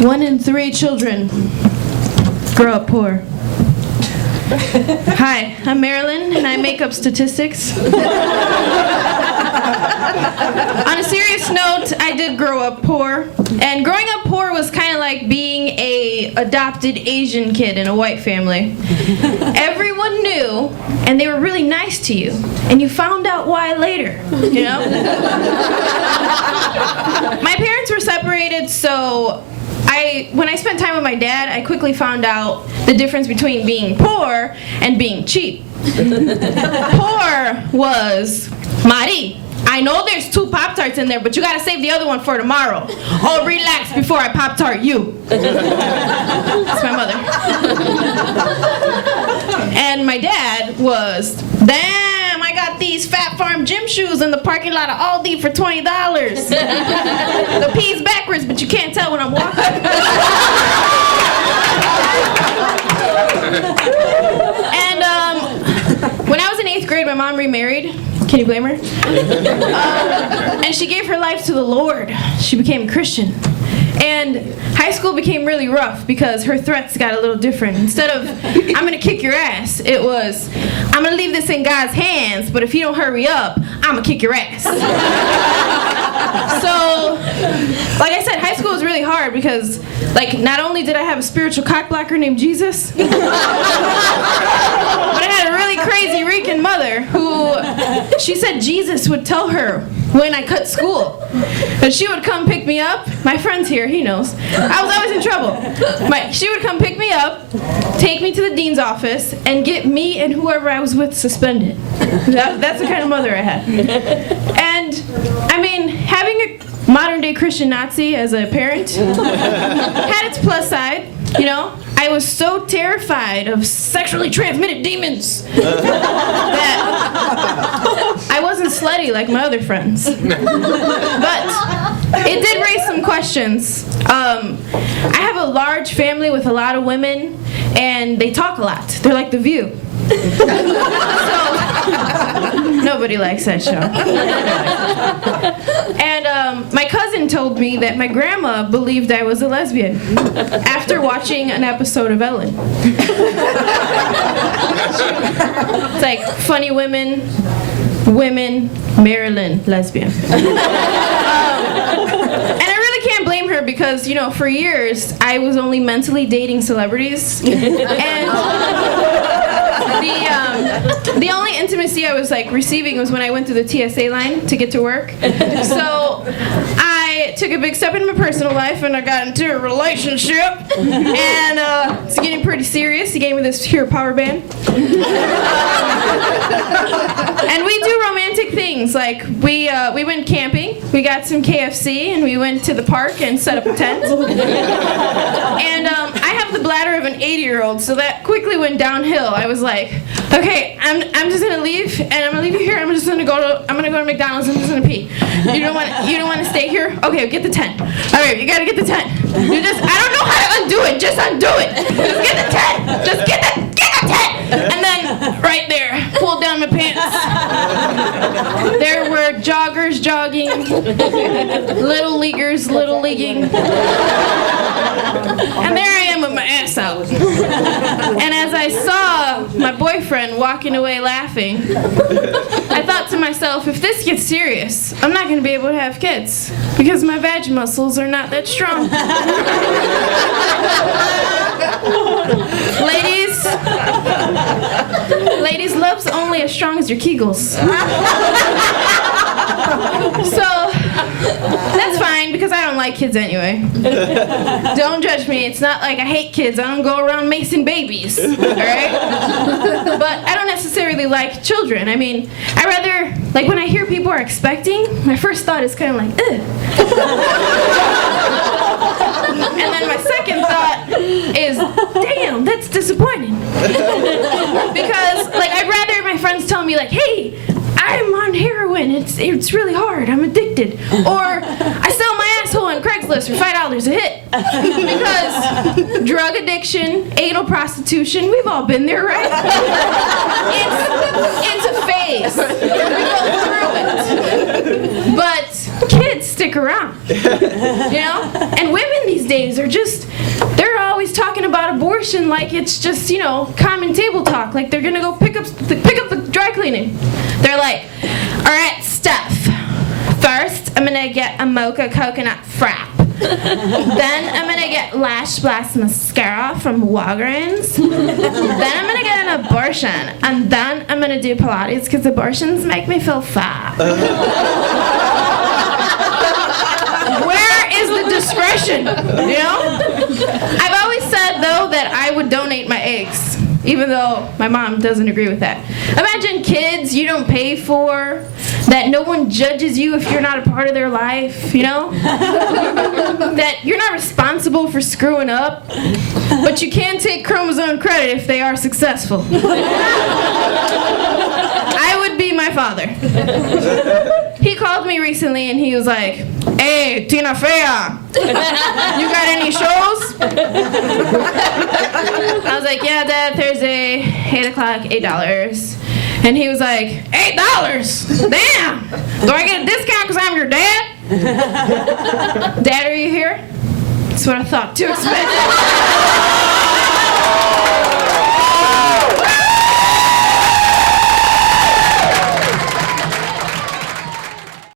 1 in 3 children grow up poor. Hi, I'm Marilyn, and I make up statistics. On a serious note, I did grow up poor, and growing up poor was kind of like being a adopted Asian kid in a white family. Everyone knew, and they were really nice to you, and you found out why later, you know? My parents were separated, so when I spent time with my dad, I quickly found out the difference between being poor and being cheap. Poor was, Mari, I know there's 2 Pop-Tarts in there, but you gotta save the other one for tomorrow. Oh, relax before I Pop-Tart you. That's my mother. And my dad was, damn, I got these Fat Farm gym shoes in the parking lot of Aldi for $20. The P's backwards, but you can't tell when I'm walking. And when I was in 8th grade, my mom remarried. Can you blame her? And she gave her life to the Lord. She became a Christian. And high school became really rough because her threats got a little different. Instead of, I'm going to kick your ass, it was, I'm going to leave this in God's hands, but if you don't hurry up, I'm going to kick your ass. So, like I said, high school was really hard because, like, not only did I have a spiritual cockblocker named Jesus, but I had a really crazy reeking mother who, she said Jesus would tell her when I cut school. And she would come pick me up. My friend's here, he knows. I was always in trouble. She would come pick me up, take me to the dean's office, and get me and whoever I was with suspended. That's the kind of mother I had. And, I mean, having a modern-day Christian Nazi as a parent had its plus side, you know? I was so terrified of sexually transmitted demons that I wasn't slutty like my other friends. But it did raise some questions. I have a large family with a lot of women, and they talk a lot. They're like The View. So, nobody likes that show. And my cousin told me that my grandma believed I was a lesbian after watching an episode of Ellen. It's like funny women, Marilyn, lesbian. And I really can't blame her because, you know, for years I was only mentally dating celebrities, and the only intimacy I was like receiving was when I went through the TSA line to get to work. So I took a big step in my personal life and I got into a relationship, and it's getting pretty serious. He gave me this here power band. And we do romantic things, like we went camping, we got some KFC, and we went to the park and set up a tent. And I have the bladder of an 80-year-old, so that quickly went downhill. I was like, okay, I'm just gonna leave, and I'm gonna leave you here. I'm gonna go to McDonald's. I'm just gonna pee. You don't want to stay here? Okay, get the tent. All right, you gotta get the tent. I don't know how to undo it. Just undo it. Just get the tent. Just get the tent. And then right there, pulled down my pants. There were joggers jogging, little leaguers little leaguing, and there I am with my ass out. And as I saw my boyfriend walking away laughing, I thought to myself, if this gets serious, I'm not going to be able to have kids because my vag muscles are not that strong. Ladies, love's only as strong as your Kegels. So, that's fine because I don't like kids anyway. Don't judge me. It's not like I hate kids. I don't go around macing babies, all right? But I don't necessarily like children. I mean, I rather, like when I hear people are expecting, my first thought is kind of like, ugh. And then my second thought is, damn, that's disappointing. Because, like, I'd rather my friends tell me, like, hey, I'm on heroin, it's really hard, I'm addicted. Or I sell my asshole on Craigslist for $5 a hit. Because drug addiction, anal prostitution, we've all been there, right? It's a phase. We go through it. But kids stick around, you know? And women these days they're always talking about abortion like it's just, common table talk. Like they're gonna go pick up the dry cleaning. They're like, all right, Steph. First, I'm gonna get a mocha coconut frap. Then I'm gonna get Lash Blast mascara from Walgreens. Then I'm gonna get an abortion, and then I'm gonna do Pilates because abortions make me feel fat. Where is the discretion? I've always said though that I would donate my eggs, even though my mom doesn't agree with that. Imagine kids you don't pay for, that no one judges you if you're not a part of their life, that you're not responsible for screwing up, but you can take chromosome credit if they are successful. I would be my father. He called me recently and he was like, hey, Tina Fey, you got any shows? I was like, yeah, Dad, Thursday, 8 o'clock, $8. And he was like, $8? Damn! Do I get a discount because I'm your dad? Dad, are you here? That's what I thought. Too expensive.